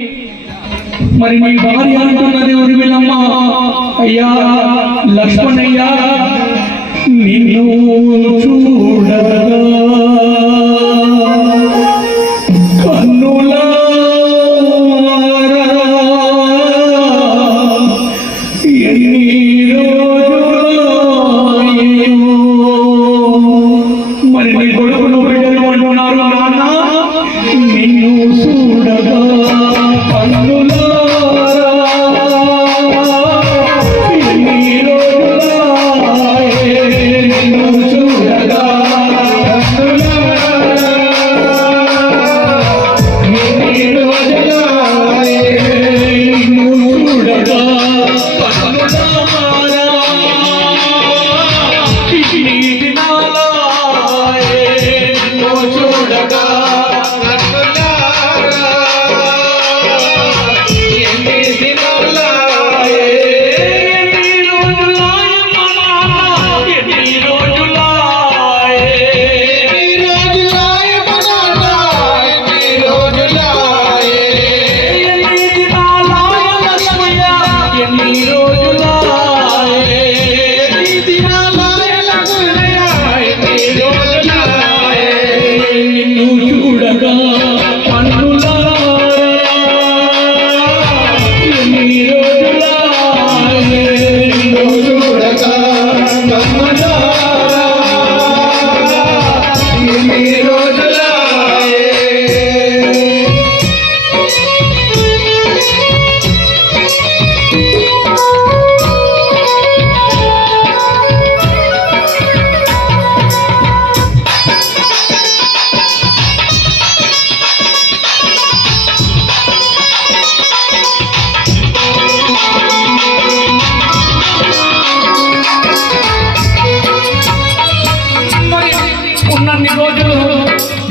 మరి నీ భార్య అంటున్నది ఉరిమిలమ్మ, అయ్యా లక్ష్మణయ్య నిన్ను చూడగా కన్నులారా ఎన్ని రోజులాయో. మరి నీ కొడుకును బిడ్డలు అంటున్నారు, నాన్న నిన్ను చూడగా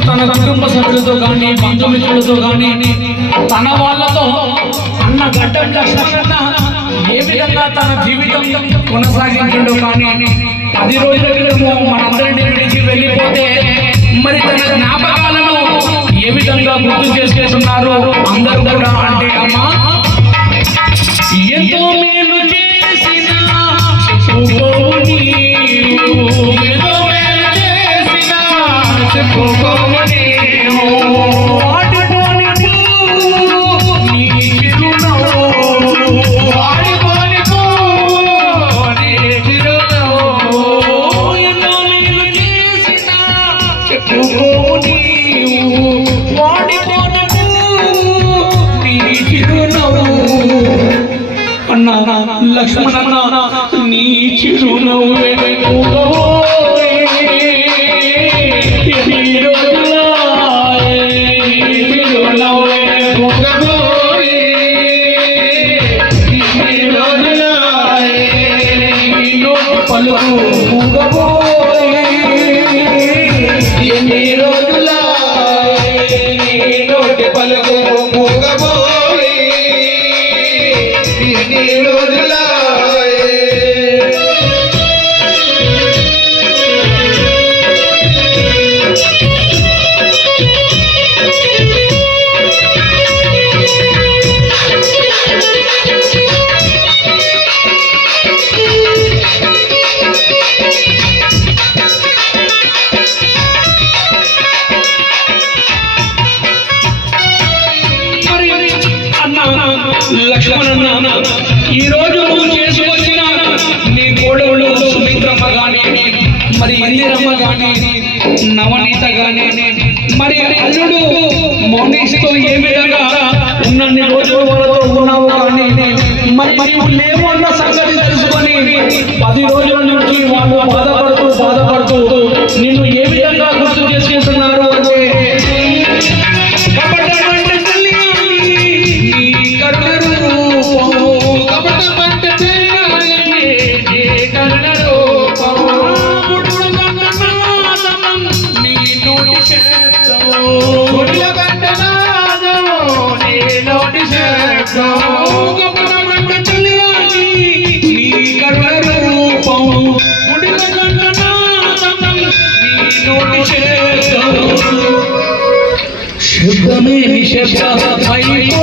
తన కుటుంబ సభ్యులతో కానీ బంధుమిత్రులతో కానీ తన వాళ్ళతో అన్న గడ్డం లక్ష్మణ ఏ విధంగా తన జీవితం కొనసాగించిండో కానీ 10 రోజుల క్రితము మనందరినీ విడిచి వెళ్ళిపోతే మరి తన జ్ఞాపకాలను ఏ విధంగా గుర్తు చేసుకుంటున్నారు అందరూ కూడా. అంటే అమ్మా ఎంతో మేలు చేసిన చెప్పుకోని, ఎంతో మేలు చేసిన చెప్పుకోని లక్ష్మణ నీ చిరునవ్వే పలుకు మూగబోయే ఎన్ని రోజులా నోటి పలుకు మూగబోయే ఎన్ని రోజులా. లక్ష్మణ ఈ రోజు నువ్వు చేసుకొచ్చిన నీ కోడలు సుమిత్రమ్మ గాని, మరి ఇందిరమ్మ గాని, నవనీత గాని, మరి అల్లుడు మౌనీష్తో ఏ విధంగా ఉన్నన్ని రోజులు వాళ్ళతో ఉన్నావు కానీ మరి నీవు లేవు అన్న సంగతి తెలుసుకొని 10 రోజుల నుంచి వాళ్ళు బాధపడుతూ నిన్ను ఏ విధంగా గుర్తు చేసుకుంటున్నారు అంటే శబ్దమే నిశ్శబ్దమైపో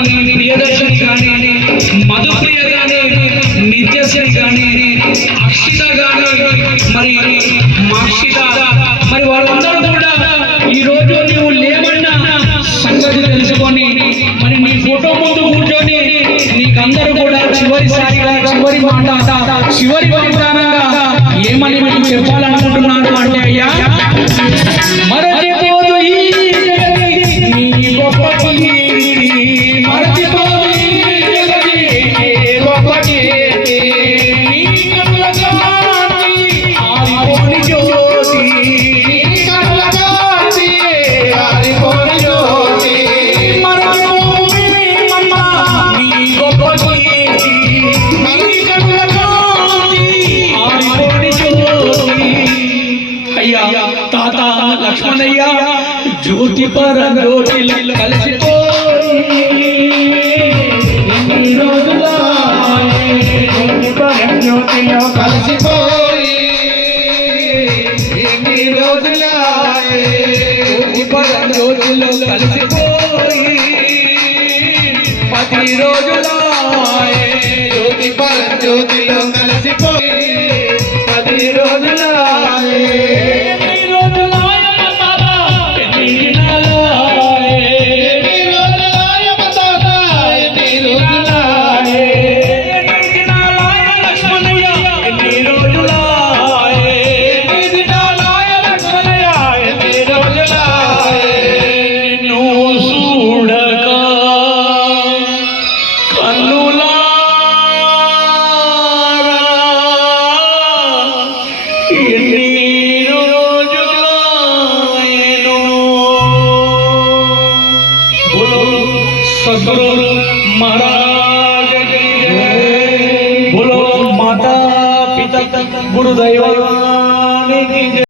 కానీ ప్రియదర్శిని కానీ మధుప్రియ కానీ నిత్యశ్రీ కానీ అక్షిత కానీ మరి మాక్షిత మరి వాళ్ళందరూ కూడా ఈ రోజు నువ్వు లేవన్నా సంగతి తెలుసుకొని మరి నీ ఫోటో ముందు కూర్చొని నీకందరూ కూడా చివరిసారిగా చివరి మాట చివరి వాగ్దానంగా ఏమని మీకు చెప్పాలనుకుంటున్నాను అంటే అయ్యా మరచిపోదు ఈ జగతి నీ గొప్ప కీర్తి, మరచిపోదు ఈ జగతి నీ గొప్ప కీర్తి, నీ కనుల కాంతి ఆరిపోని జ్యోతి, నీ కనుల కాంతి ఆరిపోని జ్యోతి, మరచిపోదు మమ్మా నీ గొప్ప కీర్తి, నీ కనుల కాంతి ఆరిపోని జ్యోతి. అయ్యా తాత లక్ష్మణయ్య జ్యోతి పర జ్యోతిలో కలిసిపోయి ఎన్ని రోజులాయే, జ్యోతి పర జ్యోతిలో కలిసిపోయి ఎన్ని రోజులాయే, జ్యోతి పర జ్యోతిలో కలిసిపోయి 10 రోజులాయే, జ్యోతి పర జ్యోతిలో కలిసిపోయి 10 రోజులాయే. सद्गुरु महाराज की जय, बोलो माता पिता गुरुदेव की जय।